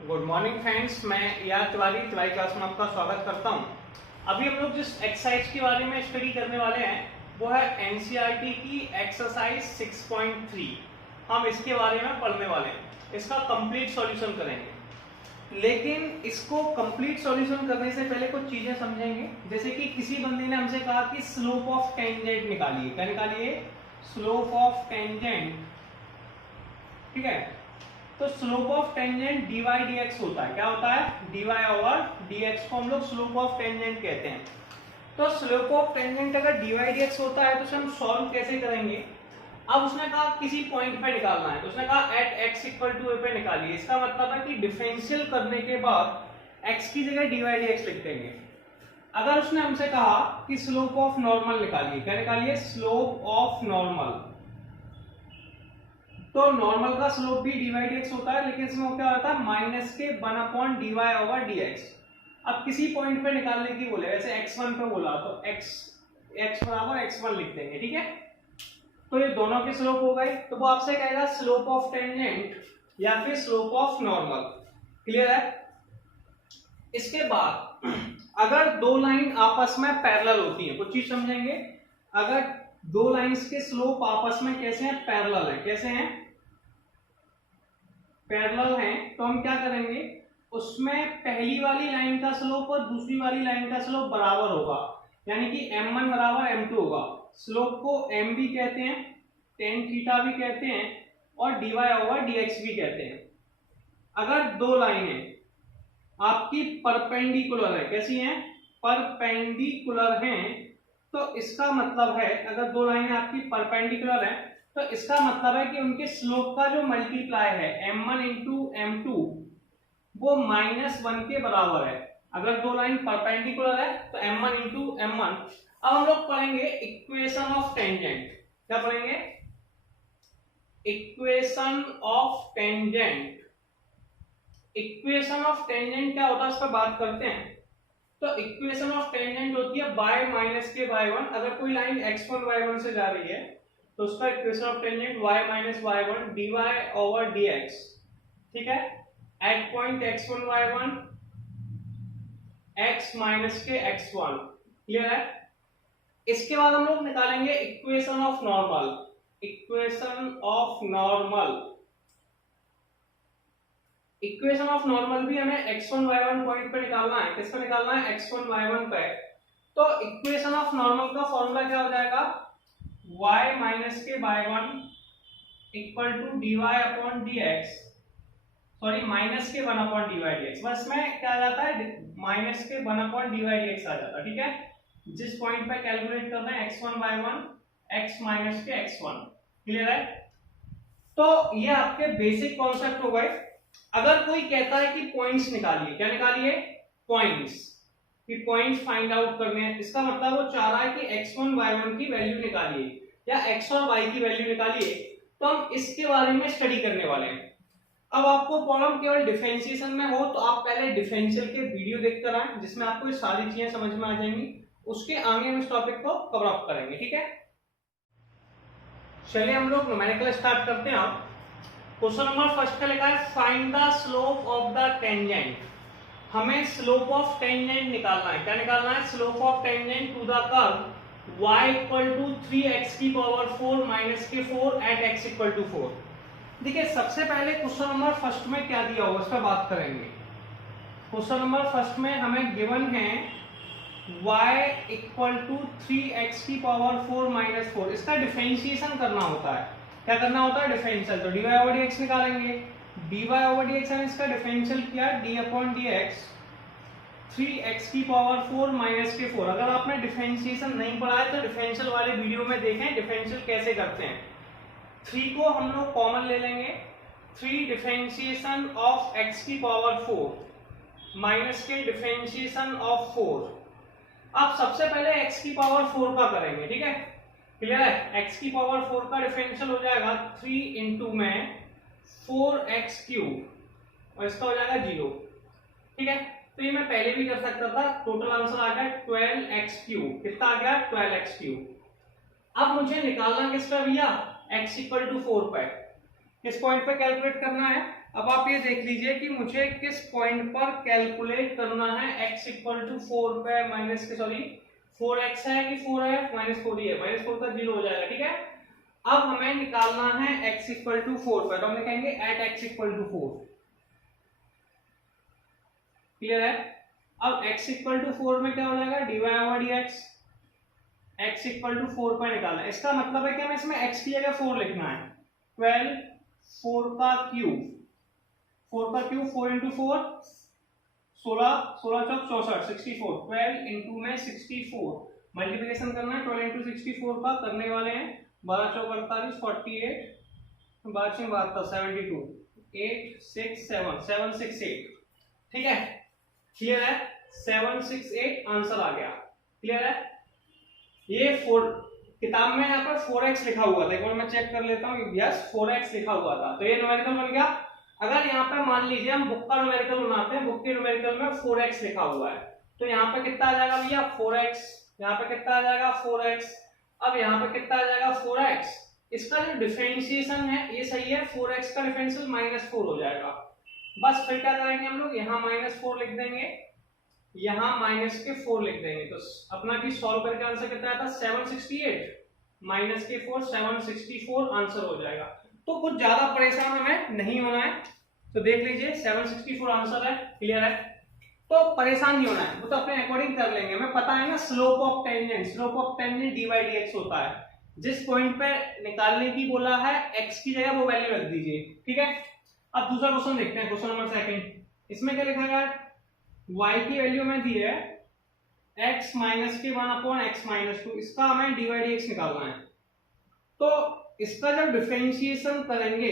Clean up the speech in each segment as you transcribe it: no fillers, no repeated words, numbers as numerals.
Good morning friends, मैं यार Tiwari class में आपका स्वागत करता हूं। अभी हम लोग जिस एक्सरसाइज के बारे में स्टडी करने वाले हैं वो है एनसीईआरटी की एक्सरसाइज 6.3। हम इसके बारे में पढ़ने वाले हैं, इसका कंप्लीट सॉल्यूशन करेंगे। लेकिन इसको कंप्लीट सॉल्यूशन करने से पहले कुछ चीजें समझेंगे। जैसे कि किसी बंदे ने हमसे कहा कि स्लोप ऑफ टेंजेंट निकालिए। क्या निकालिए? Slope of tangent. ठीक है, तो slope of tangent dy dx होता है। क्या होता है? dy ओवर dx को हम लोग स्लोप ऑफ टेंजेंट कहते हैं। तो स्लोप ऑफ टेंजेंट अगर dy dx होता है तो उसे हम सॉल्व कैसे करेंगे? अब उसने कहा किसी पॉइंट पे निकालना है, तो उसने कहा at x equal to a पे निकालिए। इसका मतलब है कि डिफरेंशियल करने के बाद x की जगह dy dx लिख देंगे। अगर उसने हमसे कहा कि स्लोप ऑफ नॉर्मल निकालिए, क्या निकालिए? Slope of normal. तो नॉर्मल का स्लोप भी dy dx होता है, लेकिन इसमें क्या होता है? माइनस के 1/dy ओवर dx। अब किसी पॉइंट पे निकालने की बोले, वैसे x1 पे बोला तो x बराबर x1 लिख देंगे। ठीक है, तो ये दोनों के स्लोप हो गए। तो वो आपसे कहेगा स्लोप ऑफ टेंजेंट या फिर स्लोप ऑफ नॉर्मल। क्लियर है? इसके बाद अगर दो लाइन आपस में पैरेलल होती है, कुछ चीज समझेंगे। अगर दो लाइंस के स्लोप आपस में कैसे हैं? पैरेलल है। कैसे हैं? पैरेलल हैं। तो हम क्या करेंगे, उसमें पहली वाली लाइन का स्लोप और दूसरी वाली लाइन का स्लोप बराबर होगा, यानी कि m1 बराबर m2 होगा। स्लोप को m भी कहते हैं, tan थीटा भी कहते हैं और dy ओवर dx भी कहते हैं। अगर दो लाइनें आपकी परपेंडिकुलर है, कैसी हैं? परपेंडिकुलर हैं, तो इसका मतलब है अगर दो लाइनें आपकी परपेंडिकुलर हैं तो इसका मतलब है कि उनके स्लोप का जो मल्टीप्लाई है m1 इंटू m2 वो -1 के बराबर है। अगर दो लाइन परपेंडिकुलर है तो m1 इंटू m1। अब हम लोग पढ़ेंगे इक्वेशन ऑफ टेंजेंट। क्या पढ़ेंगे? Equation of tangent. Equation of tangent क्या होता है, इस पर बात करते हैं। तो इक्वेशन ऑफ टेंजेंट होती है y माइनस के y1। अगर कोई लाइन x1 y1 से जा रही है तो उसका equation of tangent y minus y1 dy over dx। ठीक है, eight point x1 y1 x minus के x1। क्लियर है? इसके बाद हम लोग निकालेंगे equation of normal. Equation of normal. Equation of normal भी हमें x1 y1 पॉइंट पे निकालना है। किस पे निकालना है? x1 y1 पे। तो इक्वेशन ऑफ नॉर्मल का फॉर्मूला क्या हो जाएगा? y माइनस के y1 equal to dy upon dx, sorry minus के 1 अपॉन dy dx। बस में क्या आ जाता है? माइनस के 1 अपॉन dy dx आ जाता है। ठीक है, जिस पॉइंट पे कैलकुलेट करना है x1 y1 x माइनस के x1। क्लियर है? तो ये आपके बेसिक कॉन्सेप्ट हो गए। अगर कोई कहता है कि पॉइंट्स निकालिए, क्या निकालिए? पॉइंट्स। कि पॉइंट्स फाइंड आउट करने हैं, इसका मतलब वो चाह रहा है कि x1 y1 की वैल्यू निकालिए या x और y की वैल्यू निकालिए। तो हम इसके बारे में स्टडी करने वाले हैं। अब आपको प्रॉब्लम केवल डिफरेंशिएशन में हो तो आप पहले डिफरेंशियल के वीडियो देखकर आए, जिसमें आपको ये सारी चीजें समझ में आ जाएंगी। उसके आगे हम इस टॉपिक को कवर अप करेंगे। ठीक है, चलिए हम लोग न्यूमेरिकल स्टार्ट करते हैं। क्वेश्चन नंबर फर्स्ट का लिखा है find the slope of the tangent. हमें स्लोप ऑफ टेंजेंट निकालना है। क्या निकालना है? Slope of tangent to the curve y equal to 3x की पावर 4 माइनस के 4 एट x इक्वल टू 4। देखिए, सबसे पहले क्वेश्चन नंबर फर्स्ट में क्या दिया होगा, इस पर बात करेंगे। क्वेश्चन नंबर फर्स्ट में हमें गिवन है y इक्वल टू 3x की पावर 4 माइनस 4। इसका डिफरेंशिएशन करना होता है। क्या करना होता है? डिफरेंशियल। तो dy ओवर dx निकालेंगे। dy ओवर dx हमने इसका डिफरेंशियल किया d अपॉन dx 3x की पावर 4 माइनस के 4। अगर आपने डिफरेंशिएशन नहीं पढ़ा है तो डिफरेंशियल वाले वीडियो में देखें डिफरेंशियल कैसे करते हैं। 3 को हम लोग कॉमन ले लेंगे। 3 डिफरेंशिएशन ऑफ x की पावर 4 माइनस के डिफरेंशिएशन ऑफ 4। अब सबसे पहले x की पावर 4 का करेंगे। ठीक है, क्लियर है? x की पावर 4 का डिफरेंशियल हो जाएगा 3 इंटू में 4x क्यूब और इसका हो जाएगा 0। ठीक है, तो ये मैं पहले भी कर सकता था। टोटल आंसर आ गया 12x क्यूब। कितना आ गया? 12x cube. अब मुझे निकालना किसका भैया? x इक्वल टू 4 पे। किस पॉइंट पे कैलकुलेट करना है? अब आप ये देख लीजिए कि मुझे किस पॉइंट पर कैलकुलेट करना है x इक्वल टू 4 पे माइनस के सॉरी 4x है कि 4 है -4 ही है, -4 का 0 हो जाएगा। ठीक है, अब हमें निकालना है x इक्वल टू 4 पर, तो हम लिखेंगे at x equal to 4। Clear है? अब x इक्वल टू 4 में क्या हो जाएगा, dy over dx। x equal to 4 पर निकालना है, इसका मतलब है कि हमें इसमें x की जगह 4 लिखना है। 12 4 का क्यूब 4 इंटू 4 16 16 चौक 64 64 12 इंटू में 64 मल्टीप्लिकेशन करना है 12 इंटू 64 का करने वाले हैं 12 चौक 48 48 12 से 72 8 6 7 768। ठीक है, क्लियर है? 768 आंसर आ गया। क्लियर है? ये 4 किताब में यहाँ पर 4x लिखा हुआ था, एक बार मैं चेक कर लेता हूँ। यस 4x लिखा हुआ था, तो ये न्यूमेरिकल बन गया। अगर यहाँ पे मान लीजिए हम बुक का न्यूमेरिकल बनाते हैं, बुक के न्यूमेरिकल में 4x लिखा हुआ है, तो यहाँ पे कितना आ जाएगा भैया 4x, यहाँ पे कितना आ जाएगा 4x, अब यहाँ पे कितना आ जाएगा 4x। इसका जो डिफरेंशिएशन है ये सही है, 4x का डिफरेंशियल -4 हो जाएगा। बस फिर क्या करेंगे हम लोग, यहाँ -4 लिख देंगे, यहाँ -4 लिख देंगे, तो अपना भी सॉल्व करके आंसर कितना आता है 768 -4 764 आंसर हो जाएगा। तो कुछ ज्यादा परेशान हमें नहीं होना है, तो देख लीजिए 764 आंसर है। क्लियर है? तो परेशान नहीं होना है, वो तो अपने अकॉर्डिंग कर लेंगे। हमें पता है ना slope of tangent dy dx होता है। जिस पॉइंट पे निकालने की बोला है x की जगह वो वैल्यू रख दीजिए। ठीक है, अब दूसरा क्वेश्चन देखते हैं, क्वेश्चन नंबर 2। इसमें क्या लिखा गया, y की वैल्यू में दी है x माइनस के 1 अपॉन x माइनस 2, इसका हमें dy dx निकालना है। तो इसका जब डिफरेंशिएशन करेंगे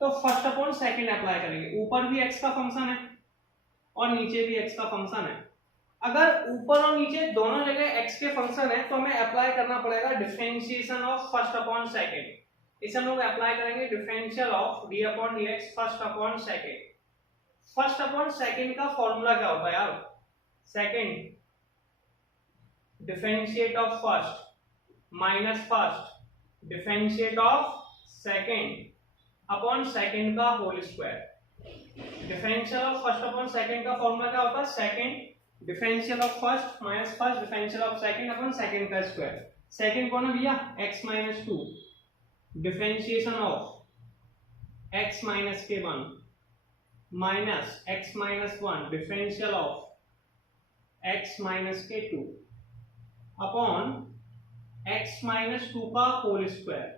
तो फर्स्ट अपॉन सेकंड अप्लाई करेंगे। ऊपर भी x का फंक्शन है और नीचे भी x का फंक्शन है। अगर ऊपर और नीचे दोनों जगह x के फंक्शन है तो हमें अप्लाई करना पड़ेगा differentiation of first upon second. इसे हम लोग अप्लाई करेंगे differential of d upon dx first upon second. First upon second का फॉर्मूला क्या होता है यार, second differentiate of first minus first differentiate of second upon second का whole square. Differential of first upon second का formula क्या होता है, second differential of first minus first differential of second upon second का स्क्वायर। सेकंड कौन है भैया, x minus 2 differentiation of x minus के 1 minus x minus 1 differential of x minus के 2 अपॉन x माइनस 2 का होल स्क्वायर।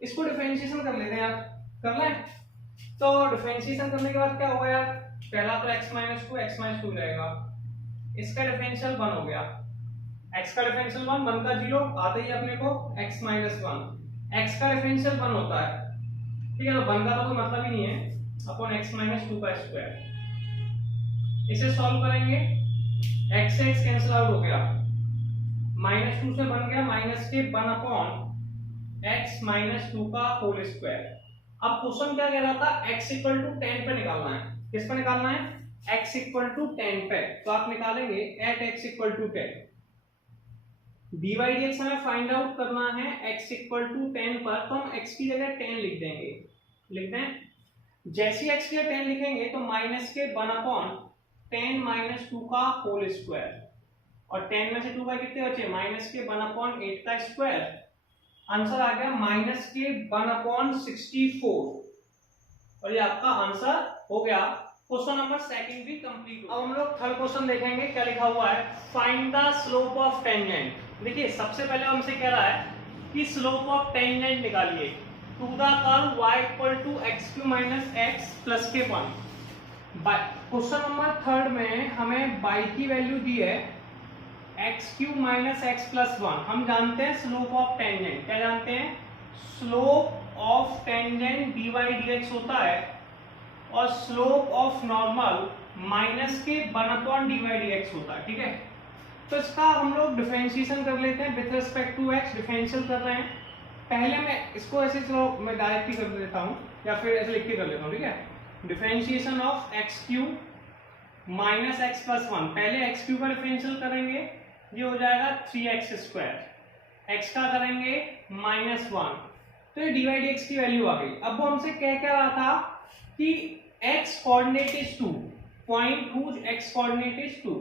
इसको differentiation कर लेते हैं यार, कर लें। तो डिफरेंशिएशन करने के बाद क्या होगा यार, पहला तो x माइनस 2 रहेगा, इसका डिफरेंशियल 1 हो गया, x का डिफरेंशियल 1 का 0 आता ही अपने को x माइनस 1, x का डिफरेंशियल 1 होता है। ठीक है, तो 1 का तो कोई मतलब ही नहीं है, अपॉन x माइनस 2 का स्क्वायर। इसे सॉल्व करेंगे, x से x कैंसिल आउट हो गया, -2 से बन गया माइनस के 1 अपॉन x माइनस 2 का होल स्क्वायर। अब क्वेश्चन क्या कह रहा था, x इक्वल टू 10 पे निकालना है। किस पे निकालना है, x इक्वल टू 10 पे। तो आप निकालेंगे at x equal to 10। dy dx हमें फाइंड आउट करना है x इक्वल टू 10 पर, तो हम x की जगह 10 लिख देंगे। लिख दें, जैसे ही x की जगह 10 लिखेंगे तो माइनस के 1 अपॉन 10 माइनस 2 का होल स्क्वायर, और 10 में से 2 का कितने बचे, माइनस के 1 अपॉन 8 का स्क्वायर। आंसर आ गया माइनस के 1 अपॉन 64, और ये आपका आंसर हो गया। क्वेश्चन नंबर 2 भी कंप्लीट। अब हम लोग थर्ड क्वेश्चन देखेंगे, क्या लिखा हुआ है, find the slope of tangent. देखिए सबसे पहले हमसे कह रहा है कि स्लोप ऑफ टेंजेंट निकालिए to the curve y equal to x³ minus x plus के 1। क्वेश्चन नंबर 3 में हमें y की वैल्यू दी है x³ माइनस x प्लस 1। हम जानते हैं स्लोप ऑफ टेंजेंट, क्या जानते हैं, slope of tangent dy dx होता है और स्लोप ऑफ नॉर्मल माइनस के 1 अपॉन dy dx होता है। ठीक है, तो इसका हम लोग डिफरेंशिएशन कर लेते हैं with respect to x। Differential कर रहे हैं, पहले मैं इसको ऐसे, चलो मैं डायरेक्ट ही कर देता हूँ या फिर ऐसे लिख के कर लेता हूँ। ठीक है, differentiation of x³ minus x plus 1। पहले x³ का डिफरेंशियल करेंगे, ये हो जाएगा 3x²। x का करेंगे -1, तो ये dy dx की वैल्यू आ गई। अब वो हमसे कह क्या रहा था कि x coordinate is 2, point whose x coordinate is 2,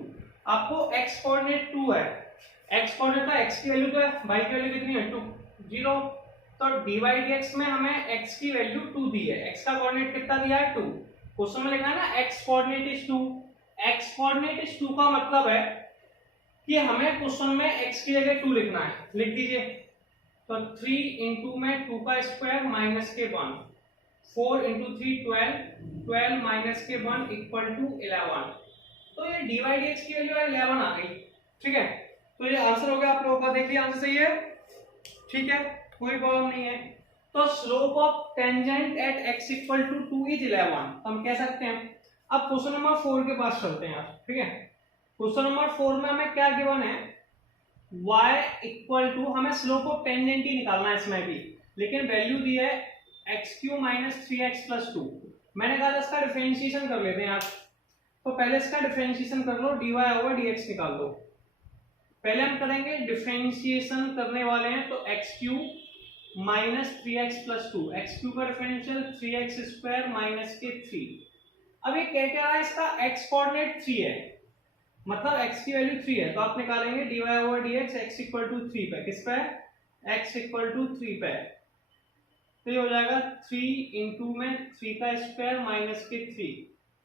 आपको एक्स कोऑर्डिनेट 2 है, एक्स कोऑर्डिनेट का एक्स की वैल्यू तो है, वाई की वैल्यू कितनी है 2, 0, तो dy dx में हमें x की वैल्यू 2 दी है, x का कोऑर्डिनेट कितना दिया है 2, क्वेश्चन में लिखा है ना x coordinate is 2, x coordinate is 2 का मतलब है कि हमें क्वेश्चन में x की जगह 2 लिखना है, लिख दीजिए, तो 3 इंटू में 2 का स्क्वायर माइनस के 1, 4 इंटू 3 12, 12 माइनस के 1 इक्वल टू 11, तो ये dy dx की वैल्यू 11 आ गई, ठीक है, तो ये आंसर हो गया आप लोगों का, देखिए आंसर सही है, ठीक है, कोई प्रॉब्लम नहीं है। तो slope of tangent at x equal to 2 is 11, हम कह सकते हैं। अब क्वेश्चन नंबर 4 के पास चलते हैं आप, ठीक है, क्वेश्चन नंबर 4 में हमें क्या गिवन है, y इक्वल टू, हमें स्लोप ऑफ टेंजेंट ही निकालना है इसमें भी, लेकिन वैल्यू दी है x³ माइनस 3x प्लस 2, मैंने कहा था इसका डिफरेंशिएशन कर लेते हैं आप, तो पहले इसका डिफरेंशिएशन कर लो, dy ओवर dx निकाल दो, पहले हम करेंगे डिफरेंशिएशन करने वाले हैं, तो x³ minus 3x plus 2, x³ का डिफरेंशियल 3x स्क्वायर माइनस के 3, अब ये क्या कह रहा है, इसका x कोऑर्डिनेट 3 है, मतलब x की वैल्यू 3 है, तो आप निकालेंगे dy over dx x equal to 3 पे, किस पे, x इक्वल टू 3 पे, तो ये हो जाएगा 3 इंटू में 3 का स्क्वायर माइनस के 3,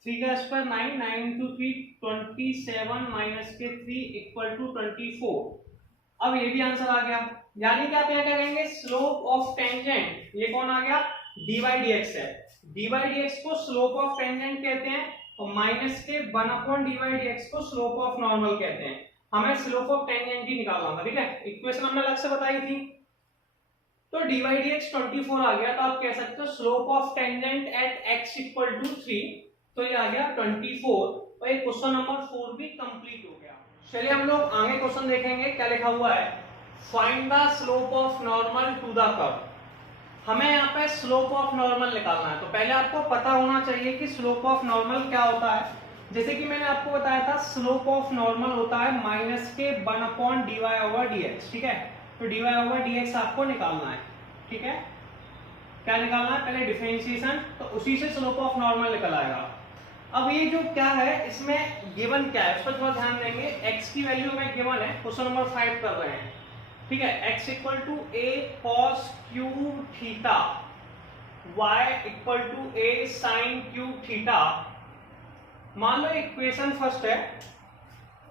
3 का स्क्वायर 9, 9 इंटू 3 27 माइनस के 3 इक्वल टू 24, अब ये भी आंसर आ गया, यानी कि आप क्या करेंगे, स्लोप ऑफ टेंजेंट, ये कौन आ गया, dy dx है, dy dx को स्लोप ऑफ टेंजेंट कहते हैं, और माइनस के 1/dy dx को स्लोप ऑफ नॉर्मल कहते हैं, हमें स्लोप ऑफ टेंजेंट ही निकालना था, ठीक है, इक्वेशन हमने अलग से बताई थी, तो dy dx 24 आ गया, तो आप कह सकते हो slope of tangent at x equal to 3, तो ये आ गया 24, और ये क्वेश्चन नंबर 4 भी कंप्लीट हो गया। चलिए हम लोग आगे क्वेश्चन देखेंगे, क्या लिखा हुआ है, find the slope of normal to the curve, हमें यहाँ पे स्लोप ऑफ नॉर्मल निकालना है, तो पहले आपको पता होना चाहिए कि स्लोप ऑफ नॉर्मल क्या होता है, जैसे कि मैंने आपको बताया था स्लोप ऑफ नॉर्मल होता है माइनस के 1/dy ओवर dx, ठीक है, तो dy ओवर dx आपको निकालना है, ठीक है, क्या निकालना है, पहले डिफरेंशिएशन, तो उसी से स्लोप ऑफ नॉर्मल निकल आएगा। अब ये जो क्या है, इसमें गिवन क्या है, उस पर थोड़ा ध्यान देंगे, x की वैल्यू में गिवन है, क्वेश्चन नंबर 5 कर रहे हैं, ठीक है, x equal to a cos cube theta, y equal to a sin cube theta, मान लो इक्वेशन फर्स्ट है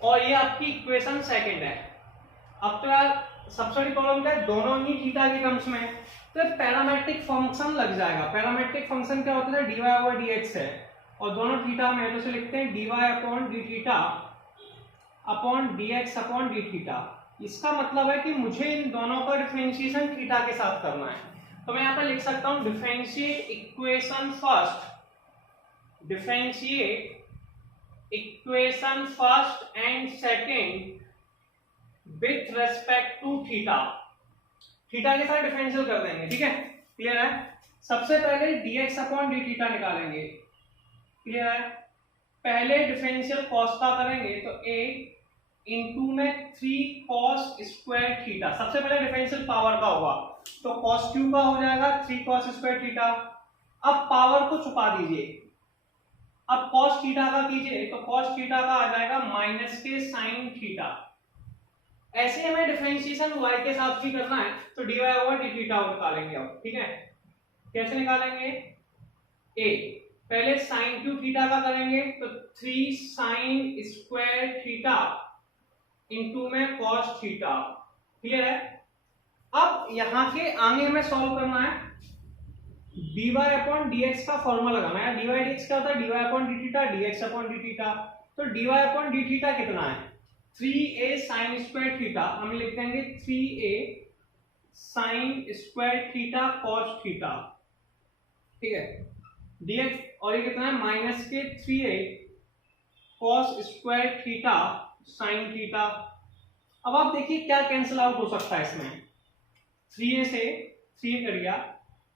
और ये आपकी इक्वेशन सेकंड है, अब तो यार सबसे बड़ी प्रॉब्लम क्या है, दोनों ही थीटा के टर्म्स में, तो पैरामेट्रिक फंक्शन लग जाएगा, पैरामेट्रिक फंक्शन क्या होता है, dy ओवर dx है, और दोनों थीटा में तो लिखते हैं dy upon D theta upon dx upon D theta, इसका मतलब है कि मुझे इन दोनों का डिफरेंशिएशन थीटा के साथ करना है, तो मैं यहाँ पे लिख सकता हूँ differentiate equation first, differentiate equation first and second with respect to theta, theta के साथ डिफरेंशियल कर देंगे, ठीक है, क्लियर है, सबसे पहले dx अपॉन डी थीटा निकालेंगे, क्लियर है, पहले डिफरेंशियल cos का करेंगे, तो a इंटू में 3 cos स्क्वायर थीटा, सबसे पहले डिफरेंशियल पावर का होगा, तो cos क्यू का हो जाएगा 3 cos स्क्वायर थीटा, अब पावर को छुपा दीजिए, अब cos थीटा का कीजिए, तो cos थीटा का आ जाएगा माइनस के sin थीटा, ऐसे हमें डिफरेंशिएशन y के साथ भी करना है, तो dy ओवर डी थीटा निकालेंगे अब, ठीक है, कैसे निकालेंगे, a पहले sin क्यू थीटा का करेंगे, तो 3 sin स्क्वायर थीटा इंटू में cos थीटा, क्लियर है, अब यहाँ के आगे हमें सॉल्व करना है, dy अपॉन dx का फॉर्मूला लगाना है, dy dx क्या होता है, dy upon D theta dx upon D theta, तो dy अपॉन डी थीटा कितना है, 3a sin स्क्वायर थीटा, हम लिख देंगे 3a sin square theta cos theta, ठीक है, dx और ये कितना है माइनस के 3a cos square theta sin theta, अब आप देखिए क्या कैंसिल आउट हो सकता है इसमें, 3a से 3a कर गया,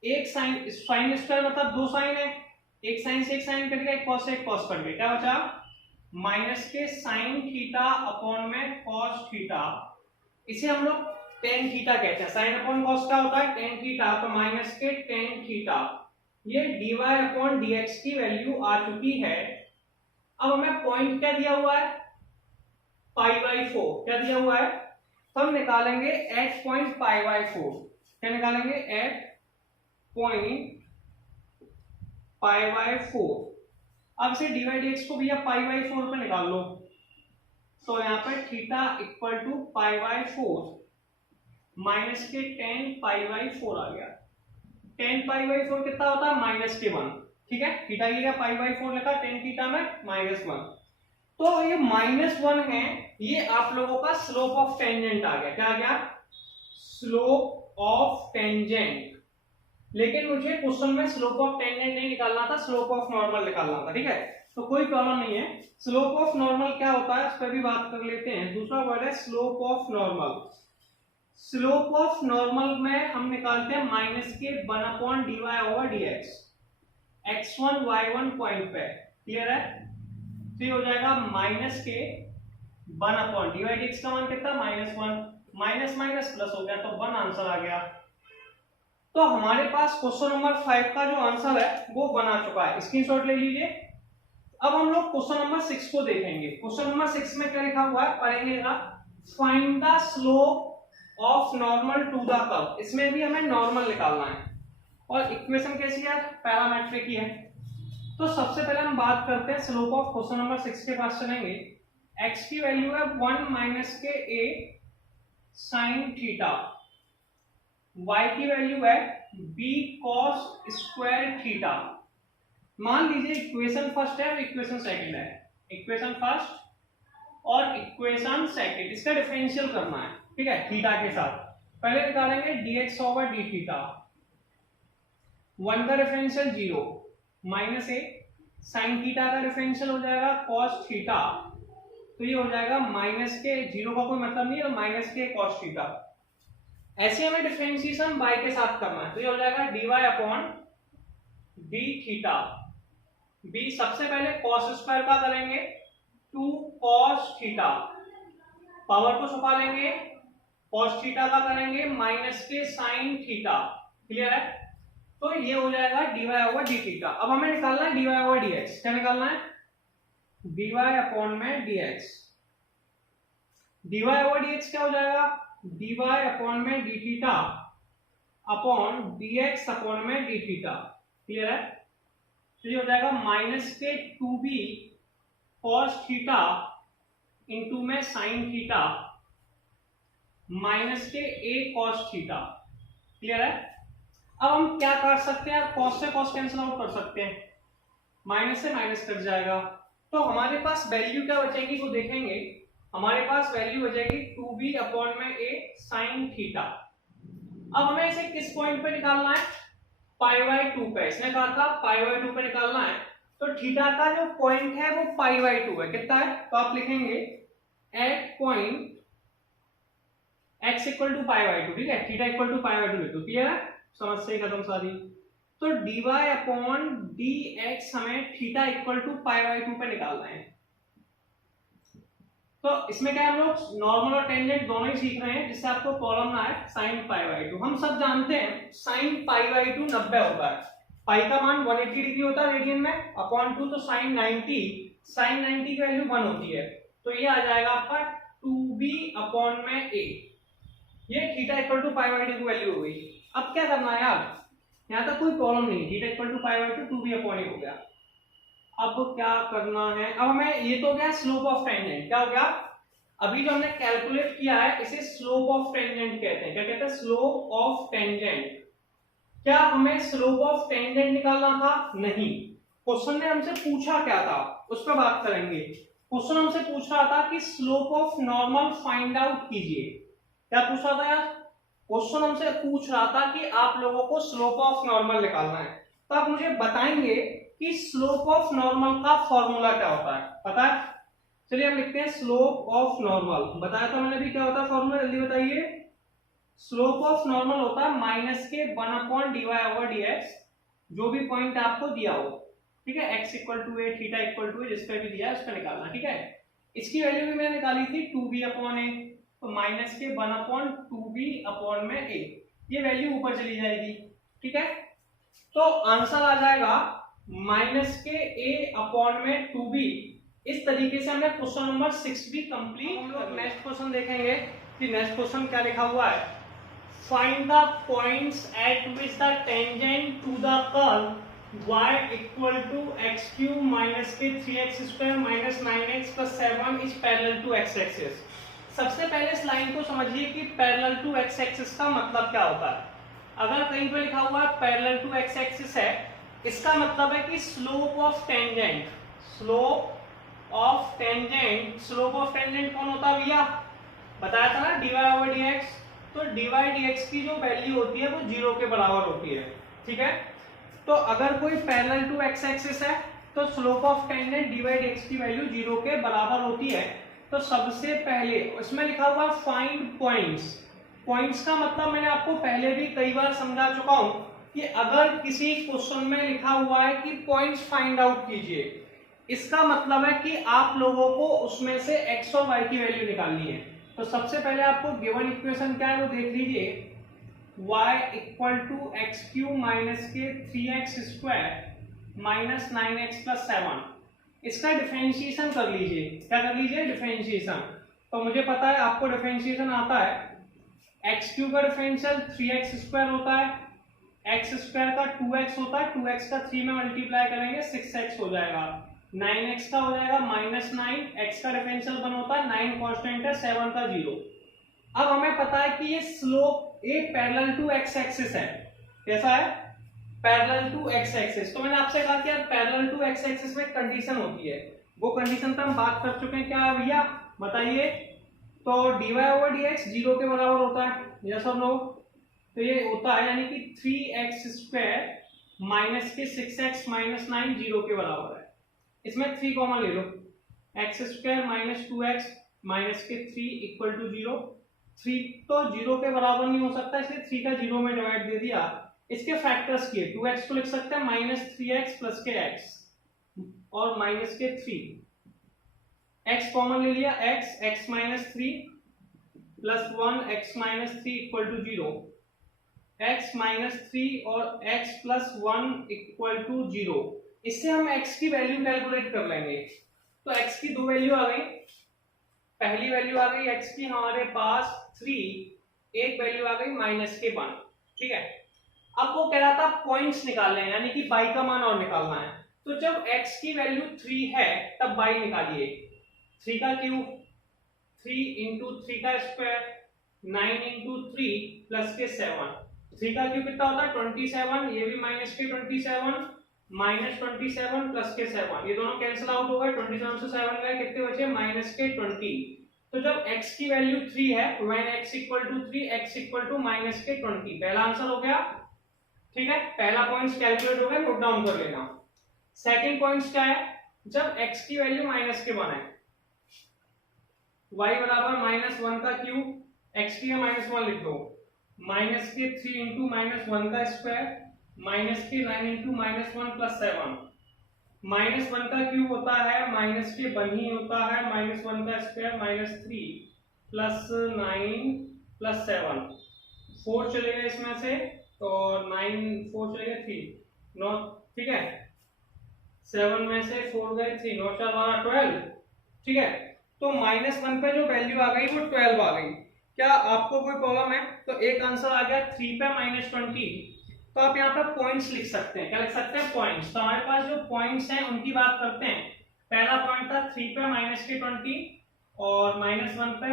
एक साइन स्क्वायर मतलब दो साइन है, एक साइन से एक साइन कट गया, एक कॉस से एक कॉस कट गया, क्या बचा माइनस के साइन थीटा अपॉन में कॉस थीटा, इसे हम लोग टेन थीटा कहते हैं, साइन अपॉन कॉस क्या होता है टेन थीटा, तो माइनस के टेन थीटा, ये dy अपॉन dx की वैल्यू आ चुकी है। अब हमें पॉइंट क्या दिया हुआ है, π/4 क्या दिया हुआ है, तो हम निकालेंगे एट पॉइंट π/4। क्या निकालेंगे, एट पॉइंट π/4। अब से dy dx को भैया π/4 पे निकाल लो, तो यहाँ पे थीटा इक्वल टू π/4 माइनस के tan π/4 आ गया। tan π/4 कितना होता है, -1। ठीक है, थीटा की π/4 लिखा, tan थीटा में -1। तो ये -1 है, ये आप लोगों का स्लोप ऑफ टेंजेंट आ गया। क्या आ गया, स्लोप ऑफ टेंजेंट। लेकिन मुझे क्वेश्चन में स्लोप ऑफ टेंजेंट नहीं निकालना था, स्लोप ऑफ नॉर्मल निकालना था। ठीक है, तो कोई प्रॉब्लम नहीं है। स्लोप ऑफ नॉर्मल क्या होता है, उस पर भी बात कर लेते हैं। दूसरा वर्ड है slope of normal. Slope of normal में हम निकालते हैं -1/dy/dx x1 y1 पॉइंट पे। क्लियर है, तो ये हो जाएगा -1/dy/dx का मान कितना, -1, माइनस माइनस प्लस हो गया तो 1 आंसर आ गया। तो हमारे पास क्वेश्चन नंबर 5 का जो आंसर है वो बना चुका है, स्क्रीनशॉट ले लीजिए। अब हम लोग क्वेश्चन नंबर 6 को देखेंगे। क्वेश्चन नंबर 6 में क्या लिखा हुआ है, पढ़ेंगे, find the slope of normal to the curve. इसमें भी हमें नॉर्मल निकालना है और इक्वेशन कैसी है, पैरामेट्रिक की है। तो सबसे पहले हम बात करते हैं स्लोप ऑफ क्वेश्चन नंबर 6 के पास चलेंगे। x की वैल्यू है 1 माइनस के a sin थीटा, y की वैल्यू है b cos स्क्वायर थीटा। मान लीजिए इक्वेशन फर्स्ट है और इक्वेशन सेकंड है, इक्वेशन फर्स्ट और इक्वेशन सेकंड, इसका डिफरेंशियल करना है। ठीक है, थीटा के साथ पहले निकालेंगे dx ओवर डी थीटा, 1 का डिफरेंशियल 0 माइनस ए, साइन थीटा का डिफरेंशियल हो जाएगा cos थीटा, तो ये हो जाएगा माइनस के, 0 का कोई मतलब नहीं है, माइनस के cos थीटा। ऐसे हमें डिफरेंशिएशन y के साथ करना है, तो ये हो जाएगा dy upon D theta. b सबसे पहले cos स्क्वायर का करेंगे, 2 cos थीटा, पावर को छुपा लेंगे, cos थीटा का करेंगे माइनस के sin थीटा। क्लियर है, तो ये हो जाएगा dy ओवर डी थीटा। अब हमें निकालना है dy ओवर dx। क्या निकालना है, dy अपॉन में dx। dy ओवर dx क्या हो जाएगा, dy अपॉन में D theta upon dx upon में डी थीटा। क्लियर है, तो ये हो जाएगा माइनस के 2b cos थीटा इंटू में sin थीटा माइनस के a cos थीटा। क्लियर है, अब हम क्या कर सकते हैं, cos से cos कैंसिल आउट कर सकते हैं, माइनस से माइनस कट जाएगा, तो हमारे पास वैल्यू क्या बचेगी वो देखेंगे। हमारे पास वैल्यू बचेगी 2b अपॉन में a sin थीटा। अब हमें इसे किस पॉइंट पे निकालना है, π/2 पे। इसने कहा था π/2 पे निकालना है, तो थीटा का जो पॉइंट है वो π/2 है। कितना है, तो आप लिखेंगे at point x equal to π/2। ठीक है, थीटा इक्वल टू π/2 लिखो। क्लियर है, समस्या ही खत्म सारी। तो dy अपॉन dx हमें थीटा इक्वल टू π/2 पे निकालना है। तो इसमें क्या हम लोग नॉर्मल और टेंजेंट दोनों ही सीख रहे हैं, जिससे आपको प्रॉब्लम ना आए। sin π/2 हम सब जानते हैं, sin π/2 90 होता है, पाई का मान 180 डिग्री होता है रेडियन में, अपॉन 2 तो sin 90 की वैल्यू 1 होती है, तो ये आ जाएगा आपका 2b अपॉन में a। ये थीटा इक्वल टू π/2 की वैल्यू हो गई। अब क्या करना है यार, यहाँ तक कोई प्रॉब्लम नहीं, theta equal to π/2 2b upon a हो गया। अब क्या करना है, अब हमें, ये तो गया स्लोप ऑफ टेंजेंट। क्या हो गया, अभी जो हमने कैलकुलेट किया है इसे स्लोप ऑफ टेंजेंट कहते हैं। क्या कहते हैं, स्लोप ऑफ टेंजेंट। क्या हमें स्लोप ऑफ टेंजेंट निकालना था, नहीं, क्वेश्चन ने हमसे पूछा क्या था उस पर बात करेंगे। क्वेश्चन हमसे पूछ रहा था कि slope of normal find out कीजिए। क्या पूछ रहा था यार, क्वेश्चन हमसे पूछ रहा था कि आप लोगों को स्लोप ऑफ नॉर्मल निकालना है, तो आप मुझे बताएंगे कि स्लोप ऑफ नॉर्मल का फॉर्मूला क्या होता है, पता है। चलिए हम लिखते हैं स्लोप ऑफ नॉर्मल। बताया था मैंने भी क्या होता है फॉर्मूला, जल्दी बताइए। स्लोप ऑफ नॉर्मल होता है माइनस के 1 अपॉन dy ओवर dx, जो भी पॉइंट आपको दिया हो। ठीक है, x equal to a, theta equal to a, जिस पे भी दिया है उसका निकालना। ठीक है, इसकी वैल्यू भी मैंने निकाली थी 2b अपॉन a, तो माइनस के 1 अपॉन 2b अपॉन में a, ये वैल्यू ऊपर चली जाएगी। ठीक है, तो आंसर आ जाएगा माइनस के ए अपॉन में 2b। इस तरीके से हमने क्वेश्चन नंबर 6 भी कंप्लीट। हम लोग नेक्स्ट क्वेश्चन देखेंगे कि नेक्स्ट क्वेश्चन क्या लिखा हुआ है। Find the points at which the tangent to the curve y equal to x cube minus के 3x square minus 9x plus 7 is parallel to x axis. सबसे पहले इस लाइन को समझिए कि पैरेलल टू x एक्सिस का मतलब क्या होता है। अगर कहीं पे लिखा हुआ है पैरेलल टू x एक्सिस है, इसका मतलब है कि slope of tangent, slope of tangent कौन होता है भैया, बताया था ना, dy ओवर dx। तो dy dx की जो वैल्यू होती है वो 0 के बराबर होती है, ठीक है। तो अगर कोई पैरेलल टू x एक्सिस है तो slope of tangent dy dx की वैल्यू 0 के बराबर होती है। तो सबसे पहले इसमें लिखा हुआ फाइंड पॉइंट्स। पॉइंट्स का मतलब मैंने आपको पहले भी कई बार समझा चुका हूं कि अगर किसी क्वेश्चन में लिखा हुआ है कि पॉइंट्स फाइंड आउट कीजिए, इसका मतलब है कि आप लोगों को उसमें से x और y की वैल्यू निकालनी है। तो सबसे पहले आपको गिवन इक्वेशन क्या है वो देख लीजिए, y equal to x cube minus के 3x square minus 9x plus 7। इसका डिफरेंशिएशन कर लीजिए। क्या कर लीजिए? डिफरेंशिएशन। तो मुझे पता है आपको डिफरेंशिएशन आता है, एक्स क्यूब का डिफरेंशियल 3x स्क्वायर होता है, एक्स स्क्वायर का 2x होता है, 2x का 3 में मल्टीप्लाई करेंगे 6x हो जाएगा, 9x का हो जाएगा माइनस 9, x का डिफरेंशियल 1 होता है, 9 कांस्टेंट है, 7 का 0। अब हमें पता है कि ये slope a parallel to x axis है। कैसा है? Parallel to x axis. तो मैंने आपसे कहा कि यार पैरेलल टू x एक्सिस में कंडीशन होती है, वो कंडीशन पर हम बात कर चुके हैं। क्या है भैया बताइए? तो dy ओवर dx 0 के बराबर होता है, यस और नो? तो ये होता है यानी कि 3x स्क्वायर माइनस के 6x माइनस 9 0 के बराबर है। इसमें 3 कॉमन ले लो, x square minus 2x minus के 3 इक्वल टू 0। 3 तो 0 के बराबर नहीं हो सकता, इसलिए 3 का 0 में डिवाइड दे दिया। इसके फैक्टर्स किए, 2x को लिख सकते हैं माइनस 3x प्लस के x और माइनस के 3, x कॉमन ले लिया, x minus 3 plus 1 x minus 3 equal to 0, x minus 3 और x प्लस 1 इक्वल टू 0। इससे हम x की वैल्यू कैलकुलेट कर लेंगे। तो x की दो वैल्यू आ गई। पहली वैल्यू आ गई x की हमारे पास 3, एक वैल्यू आ गई माइनस के 1, ठीक है। अब वो कह रहा था पॉइंट्स निकालने हैं, यानी कि y का मान और निकालना है। तो जब x की वैल्यू 3 है तब y निकालिए। 3 का क्यूब 3 इंटू 3 का स्क्वायर 9 इंटू 3 प्लस के 7। 3 का क्यूब कितना होता है? 27, ये भी माइनस के 27 माइनस 27 प्लस के 7, ये दोनों कैंसिल आउट हो गए, 27 से 7 गए, कितने बचे? माइनस के 20। तो जब x की वैल्यू 3 है, when x equal to 3, x equal to minus के 20। पहला आंसर हो गया, ठीक है। पहला पॉइंट कैलकुलेट हो गया, नोट डाउन कर लेना। सेकंड पॉइंट क्या है? जब x की वैल्यू माइनस के 1 है, y बराबर माइनस 1 का क्यूब, x की माइनस 1 लिख दो, माइनस के 3 इंटू माइनस 1 का स्क्वायर माइनस के 9 इंटू माइनस 1 प्लस 7। माइनस 1 का क्यूब होता है माइनस के 1 ही होता है, माइनस 1 का स्क्वायर माइनस 3 प्लस 9 प्लस 7, 4 चलेगा इसमें से, तो 9 4 चलेगा 3 9, ठीक है। 7 में से 4 गए 3, 9 4 12 12, ठीक है। तो माइनस 1 पे जो वैल्यू आ गई वो 12 आ गई। क्या आपको कोई प्रॉब्लम है? तो एक आंसर आ गया 3 पे माइनस 20। तो आप यहाँ पे पॉइंट्स लिख सकते हैं। क्या लिख सकते हैं? पॉइंट्स। तो हमारे पास जो पॉइंट्स हैं उनकी बात करते हैं। पहला पॉइंट था 3 पे माइनस के 20 और माइनस 1 पे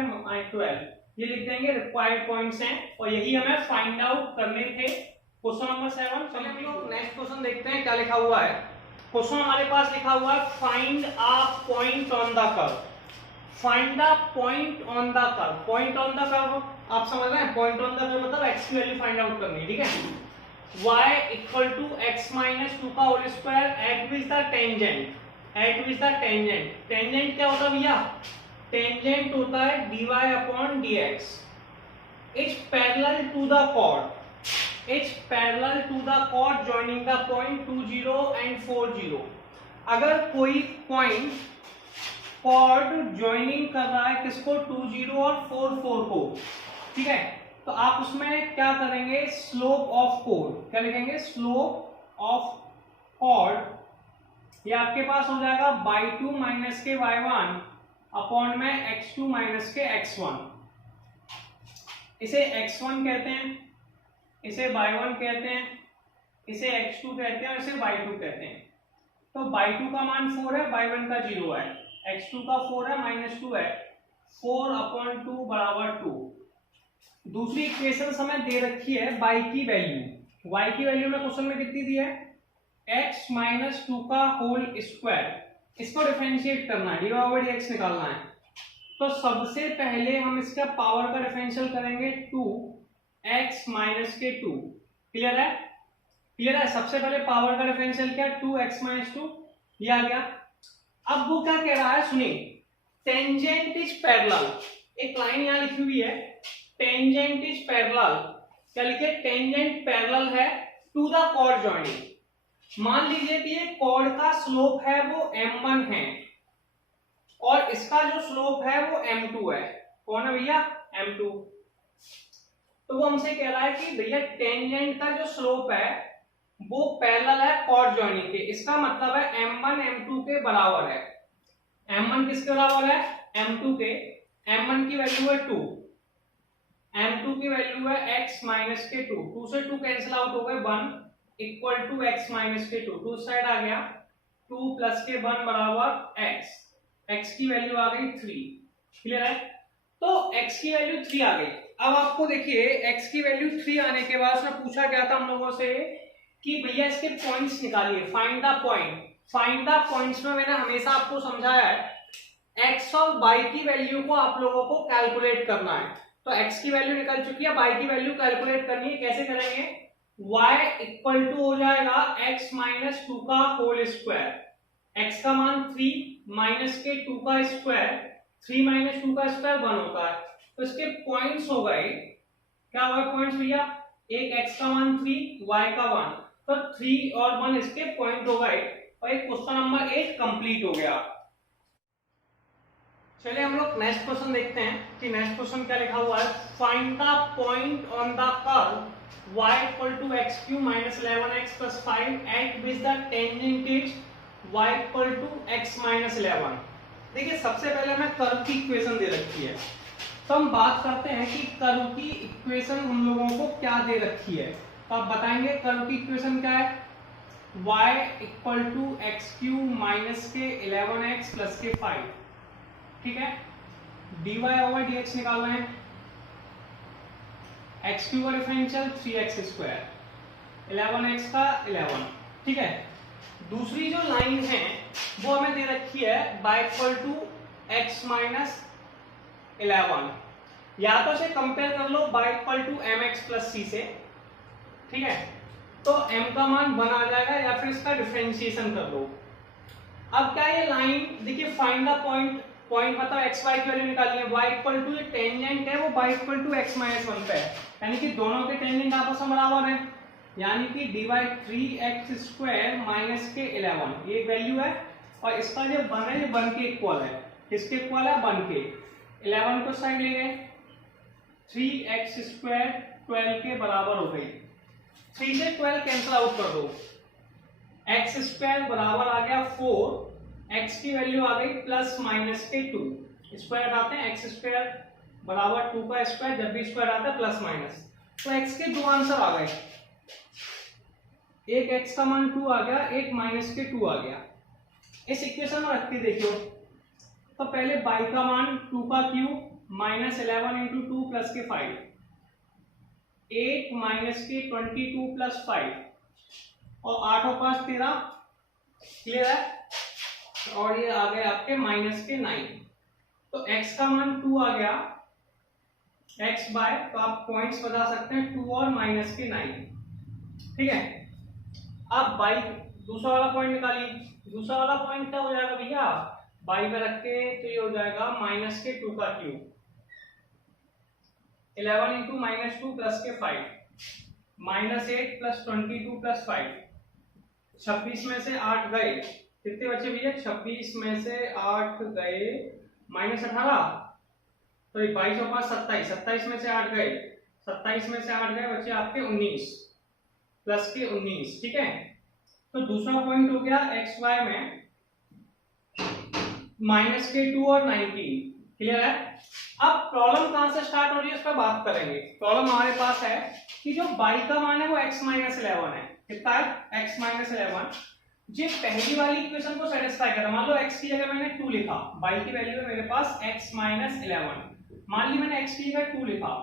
12, ये लिख देंगे, रिक्वायर्ड पॉइंट्स हैं और यही हमें फाइंड आउट करने थे। Question number 7। चलिए हम लोग नेक्स्ट क्वेश्चन देखते हैं क्या लिखा हुआ है। क्वेश्चन हमारे पास लिखा हुआ है find a point on the curve. Find the point on the curve. Point on the curve आप समझ रहे हैं? पॉइंट ऑन द कर्व मतलब x की वैल्यू फाइंड आउट करनी है, ठीक है। y equal to x minus 2 का whole square at which the tangent, at which the tangent. Tangent क्या होता है भैया? टेंजेंट होता है dy upon dx is parallel to the cord, is parallel to the chord joining the point 2 0 and 4 0। अगर कोई point cord joining कर रहा है किसको? 2 0 और 4 4 को, ठीक है। तो आप उसमें क्या करेंगे? Slope of code. क्या लिखेंगे? स्लोप ऑफ कॉड, ये आपके पास हो जाएगा बाई टू माइनस के y1 अपॉन में x2 माइनस के x1। इसे x1 कहते हैं, इसे y1 कहते हैं, इसे x2 कहते हैं और इसे y2 कहते हैं। तो y2 का मान 4 है, y1 का 0 है, x2 का 4 है, -2 है, 4 अपॉन 2 बराबर 2। दूसरी इक्वेशन हमें दे रखी है y की वैल्यू, y की वैल्यू में क्वेश्चन में कितनी दी है, x माइनस 2 का होल स्क्वायर। इसको डिफरेंशिएट करना है, dy/dx निकालना है। तो सबसे पहले हम इसका पावर का डिफरेंशियल करेंगे 2x माइनस के 2। क्लियर है? क्लियर है? सबसे पहले पावर का डिफरेंशियल क्या, 2x माइनस 2, ये आ गया। अब वो क्या कह रहा है सुनिए, टेंजेंट इज पैरेलल, एक लाइन यहां लिखी हुई है, टेंजेंट इज पैरेलल। क्या लिखे, टेंजेंट पैरेलल है टू द कॉर्ड जॉइनिंग। मान लीजिए कि ये कॉर्ड का स्लोप है वो m1 है और इसका जो स्लोप है वो m2 है। कौन है भैया, m2। तो वो हमसे कह रहा है कि भैया टेंजेंट का जो स्लोप है वो पैरेलल है कॉर्ड जॉइनिंग के। इसका मतलब है m1 m2 के बराबर है। m1 किसके बराबर है, m2 के। m1 की वैल्यू है 2, m2 की वैल्यू है x माइनस के 2। 2 से 2 कैंसिल आउट हो गए, 1 इक्वल टू x माइनस के 2। 2 साइड आ गया, 2 प्लस के 1 बराबर x। x की वैल्यू आ गई 3। क्लियर है? तो x की वैल्यू 3 आ गई। अब आपको देखिए x की वैल्यू 3 आने के बाद उसने पूछा गया था हम लोगों से कि भैया इसके पॉइंट्स निकालिए, find the point. Find the points में मैंने हमेशा आपको समझाया है x और y की वैल्यू को आप लोगों को कैलकुलेट करना है। तो x की वैल्यू निकल चुकी है, y की वैल्यू कैलकुलेट करनी है। कैसे करेंगे, y इक्वल टू हो जाएगा x माइनस 2 का होल स्क्वायर। x का मान 3 माइनस के 2 का स्क्वायर, 3 माइनस 2 का स्क्वायर 1 होता है। तो इसके पॉइंट्स हो गए, क्या हुआ पॉइंट्स भैया, एक x का मान 3, y का 1, तो 3 और 1 इसके पॉइंट हो गए और एक क्वेश्चन नंबर 8 कंप्लीट हो गया। चलिए हम लोग नेक्स्ट क्वेश्चन देखते हैं कि नेक्स्ट क्वेश्चन क्या लिखा हुआ है। Find the point on the curve y equal to x³ minus 11x plus 5 at which the tangent is y equal to x minus 11। देखिए सबसे पहले हमें कर्व की इक्वेशन दे रखी है, तो हम बात करते हैं कि कर्व की इक्वेशन हम लोगों को क्या दे रखी है। तो आप बताएंगे कर्व की इक्वेशन क्या है, y equal to x³ minus के 11x प्लस के 5। ठीक है, dy/dx निकालना है, x³ का डिफरेंशियल 3x स्क्वायर, 11x का 11। ठीक है, दूसरी जो लाइन है वो हमें दे रखी है y equal to x minus 11। या तो से कंपेयर कर लो y equal to mx plus c से। ठीक है, तो m का मान 1 आ जाएगा या फिर इसका डिफरेंशिएशन कर लो। अब क्या ये लाइन, देखिए फाइंड द पॉइंट, पॉइंट मतलब x y की वैल्यू निकालनी है। y इक्वल टू टेंजेंट है वो y equal to x minus 1 पे है, यानी कि दोनों के टेंजेंट आपस में बराबर है, यानी कि dy 3x स्क्वायर माइनस के 11 ये वैल्यू है और इसका जो 1 है ये 1 के इक्वल है। किसके इक्वल है, 1 के। 11 को साइड ले गए, 3x स्क्वायर 12 के बराबर हो गई। 3 से 12 कैंसिल आउट कर दो, x स्क्वायर बराबर आ गया 4, x की वैल्यू आ गई प्लस माइनस के 2। स्क्वायर हटाते हैं, x स्क्वायर बराबर 2 का स्क्वायर, जब भी स्क्वायर आता है प्लस माइनस, तो x के दो आंसर आ गए, एक x का मान 2 आ गया, एक माइनस के 2 आ गया। इस इक्वेशन में रख के देखियो, तो पहले y का मान 2 का क्यूब माइनस 11 इंटू 2 प्लस के 5, 8 माइनस के 22 प्लस 5 और 8 और 5 13। क्लियर है? और ये आ गए आपके माइनस के 9। तो x का मान 2 आ गया, x बाय, तो आप पॉइंट्स बता सकते हैं 2 और माइनस के 9। ठीक है, अब y दूसरा वाला पॉइंट निकालिए। दूसरा वाला पॉइंट क्या हो जाएगा भैया, y पे रख के तो ये हो जाएगा माइनस के 2 का क्यूब, 11 इंटू माइनस 2 प्लस के 5, माइनस 8 प्लस 22 प्लस 5। 26 में से 8 गए, कितने बचे भैया, 26 में से 8 गए, माइनस 18, तो 22 और 5 27, 27 में से 8 गए, 27 में से 8 गए, बचे आपके 19 प्लस के 19। ठीक है, तो दूसरा पॉइंट हो गया एक्स वाई में -k2 और 19। क्लियर है। अब प्रॉब्लम कहां से स्टार्ट हो रही है उस पर बात करेंगे। प्रॉब्लम हमारे पास है कि जो y का मान है वो x - 11 है। कितना है? x - 11। ये पहली वाली इक्वेशन को सेटिस्फाई कर रहा है। मान लो x की जगह मैंने 2 लिखा, y की वैल्यू है मेरे पास x - 11। मान ली मैंने x की जगह 2 लिखा,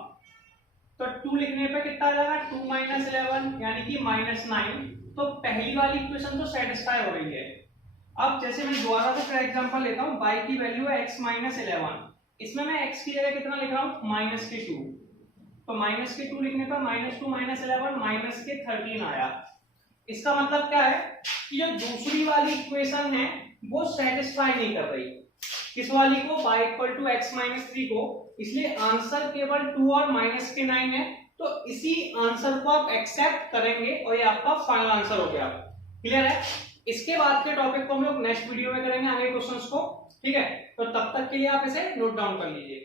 तो 2 लिखने पे कितना आ जाएगा? 2 - 11 यानी कि -9। तो पहली वाली इक्वेशन तो सेटिस्फाई हो रही है। अब जैसे मैं दोबारा से फिर एग्जांपल लेता हूं, y की वैल्यू है x - 11, इसमें मैं x की जगह कितना लिख रहा हूं? -k2। तो -k2 लिखने पर -2 - 11 -k13 आया। इसका मतलब क्या है कि जो दूसरी वाली इक्वेशन है वो सेटिस्फाई नहीं कर रही किस वाली को? y = x - 3 को। इसलिए आंसर केवल 2 और -k9 है। तो इसी आंसर को आप एक्सेप्ट करेंगे और ये आपका फाइनल आंसर हो गया। क्लियर है। इसके बाद के टॉपिक को हम लोग नेक्स्ट वीडियो में करेंगे, आगे क्वेश्चंस को। ठीक है, तो तब तक के लिए आप इसे नोट डाउन कर लीजिए।